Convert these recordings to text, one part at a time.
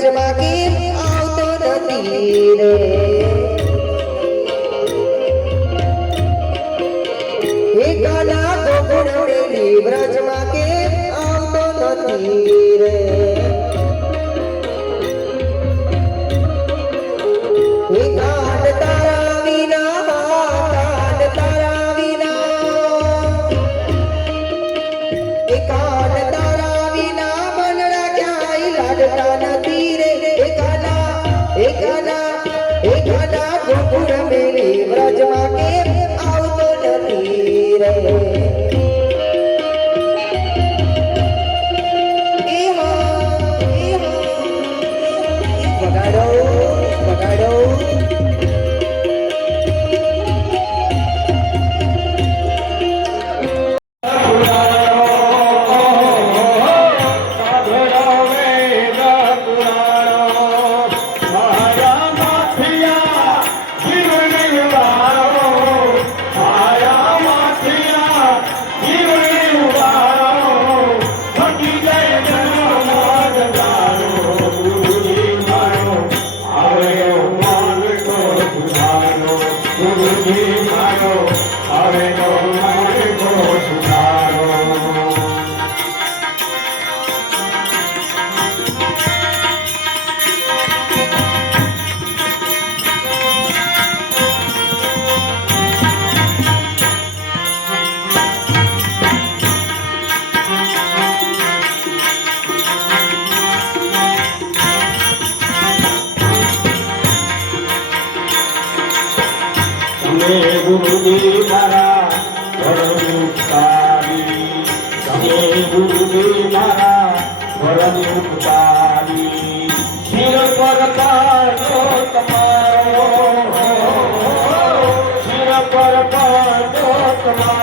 ખર્ચમાં કેમ આવતો નથી રે એકાના ગોગુણ વ્રજમાં કેમ આવતો નથી રે તમે ગુરુજી મારા વરણ ઉપકારી તમે ગુરુજી મારા વરણ ઉપકારી શિર પર પાડો તમારો શિર પર પાડો તમારો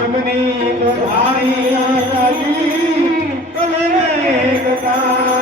Harmony, Harmony, Harmony, Harmony, Harmony,